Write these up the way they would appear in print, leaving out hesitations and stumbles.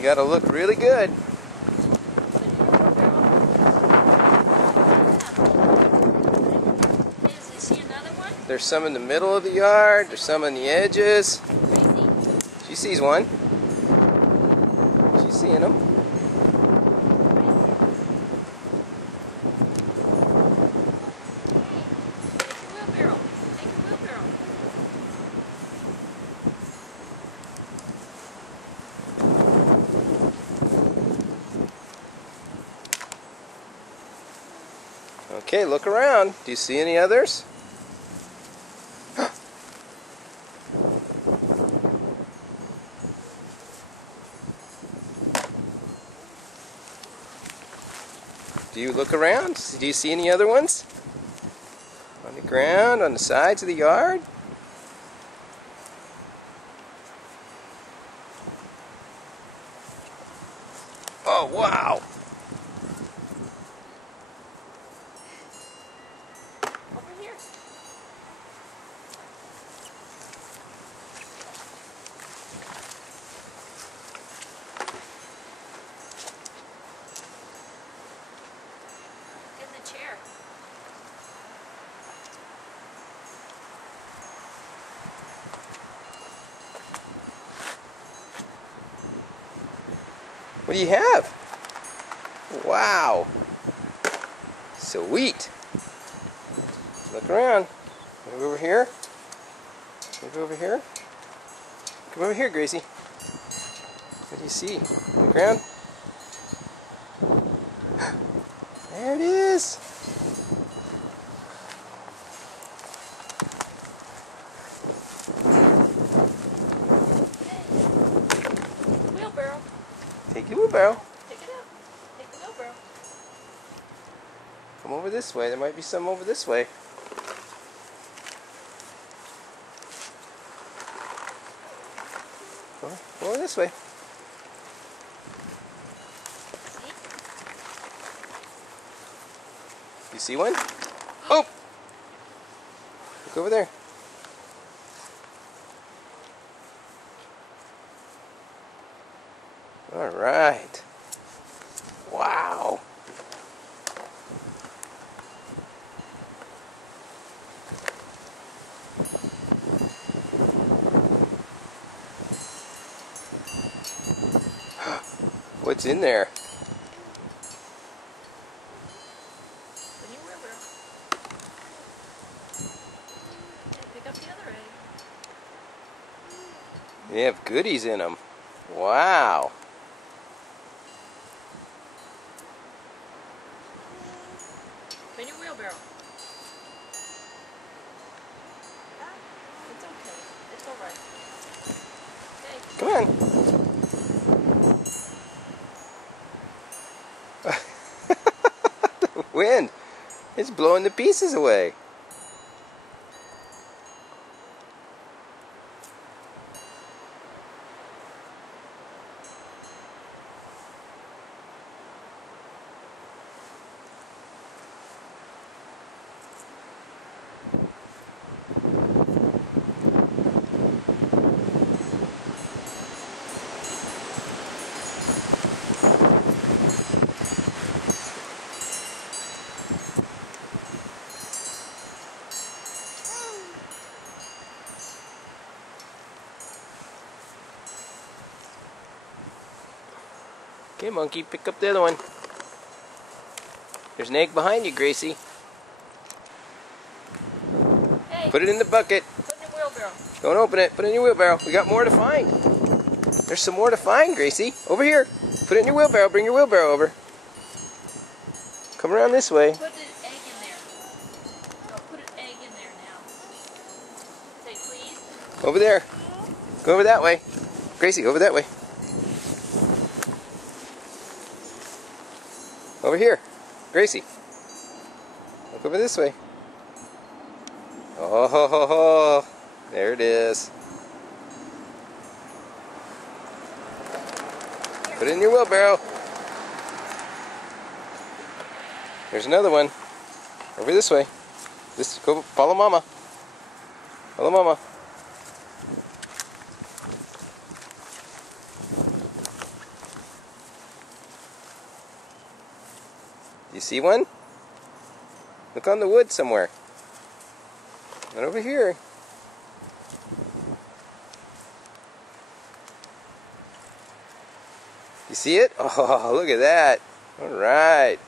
You gotta look really good. There's some in the middle of the yard. There's some on the edges. She sees one. She's seeing them. Okay, look around. Do you see any others? Do you look around? Do you see any other ones? On the ground, on the sides of the yard? Oh, wow! Over here. In the chair. What do you have? Wow! Sweet! Look around. Move over here. Move over here. Come over here, Gracie. What do you see? On the ground? There it is! Wheelbarrow. Take the wheelbarrow. Pick it up. Take the wheelbarrow. Come over this way. There might be some over this way. Come over this way. You see one? Oh! Look over there. All right. Wow. What's in there? Then you wheelbarrow. And pick up the other egg. They have goodies in them. Wow. Then your wheelbarrow. It's okay. It's alright. Okay. Come on. The wind. It's blowing the pieces away. Okay, monkey, pick up the other one. There's an egg behind you, Gracie. Hey. Put it in the bucket. Put it in your wheelbarrow. Don't open it. Put it in your wheelbarrow. We got more to find. There's some more to find, Gracie. Over here. Put it in your wheelbarrow. Bring your wheelbarrow over. Come around this way. Put an egg in there. No, put an egg in there now. Say please. Over there. Go over that way. Gracie, over that way. Over here. Gracie. Look over this way. Oh, ho, ho, ho. There it is. Put it in your wheelbarrow. There's another one. Over this way. Go follow Mama. Follow Mama. You see one? Look on the wood somewhere. Right over here. You see it? Oh, look at that. Alright.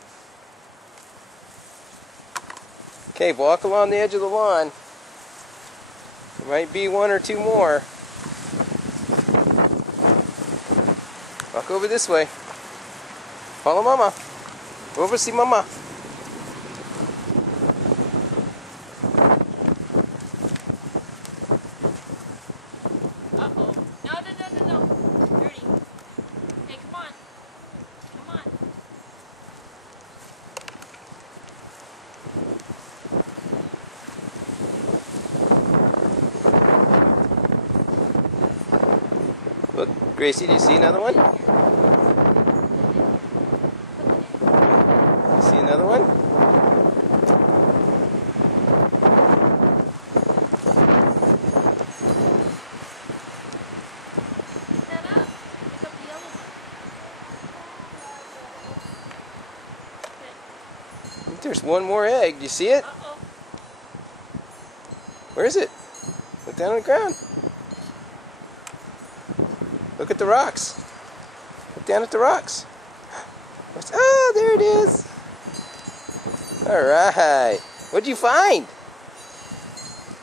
Okay, walk along the edge of the lawn. There might be one or two more. Walk over this way. Follow Mama. Go over to see Mama. Uh-oh. No. Dirty. Hey, come on. Come on. Look, Gracie, do you see another one? See another one? Pick that up. Pick up the yellow one. I think there's one more egg. Do you see it? Uh-oh. Where is it? Look down on the ground. Look at the rocks. Look down at the rocks. Oh, there it is. All right. What'd you find?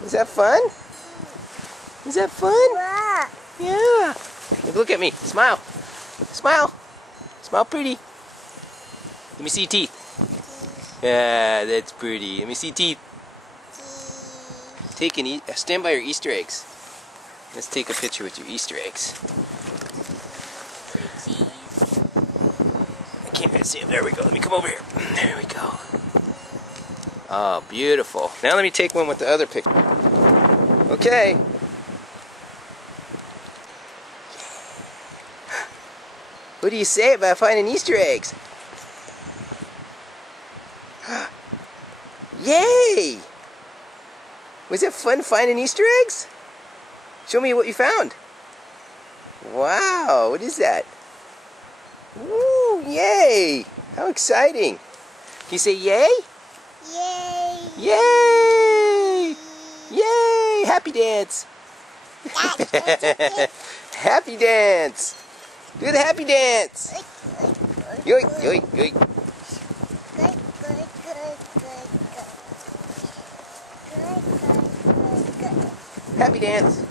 Was that fun? Was that fun? Yeah. Hey, look at me. Smile. Smile. Smile pretty. Let me see your teeth. Yeah, that's pretty. Let me see teeth. Stand by your Easter eggs. Let's take a picture with your Easter eggs. Say cheese. I can't even see them. There we go. Let me come over here. There we go. Oh, beautiful. Now let me take one with the other picture. Okay. What do you say about finding Easter eggs? Yay! Was it fun finding Easter eggs? Show me what you found. Wow, what is that? Woo, yay! How exciting. Can you say yay? Yay! Yay! Yay! Happy dance! Happy dance! Do the happy dance! Yoink, yoink, yoink. Happy dance!